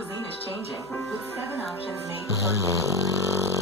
cuisine is changing, with 7 options made for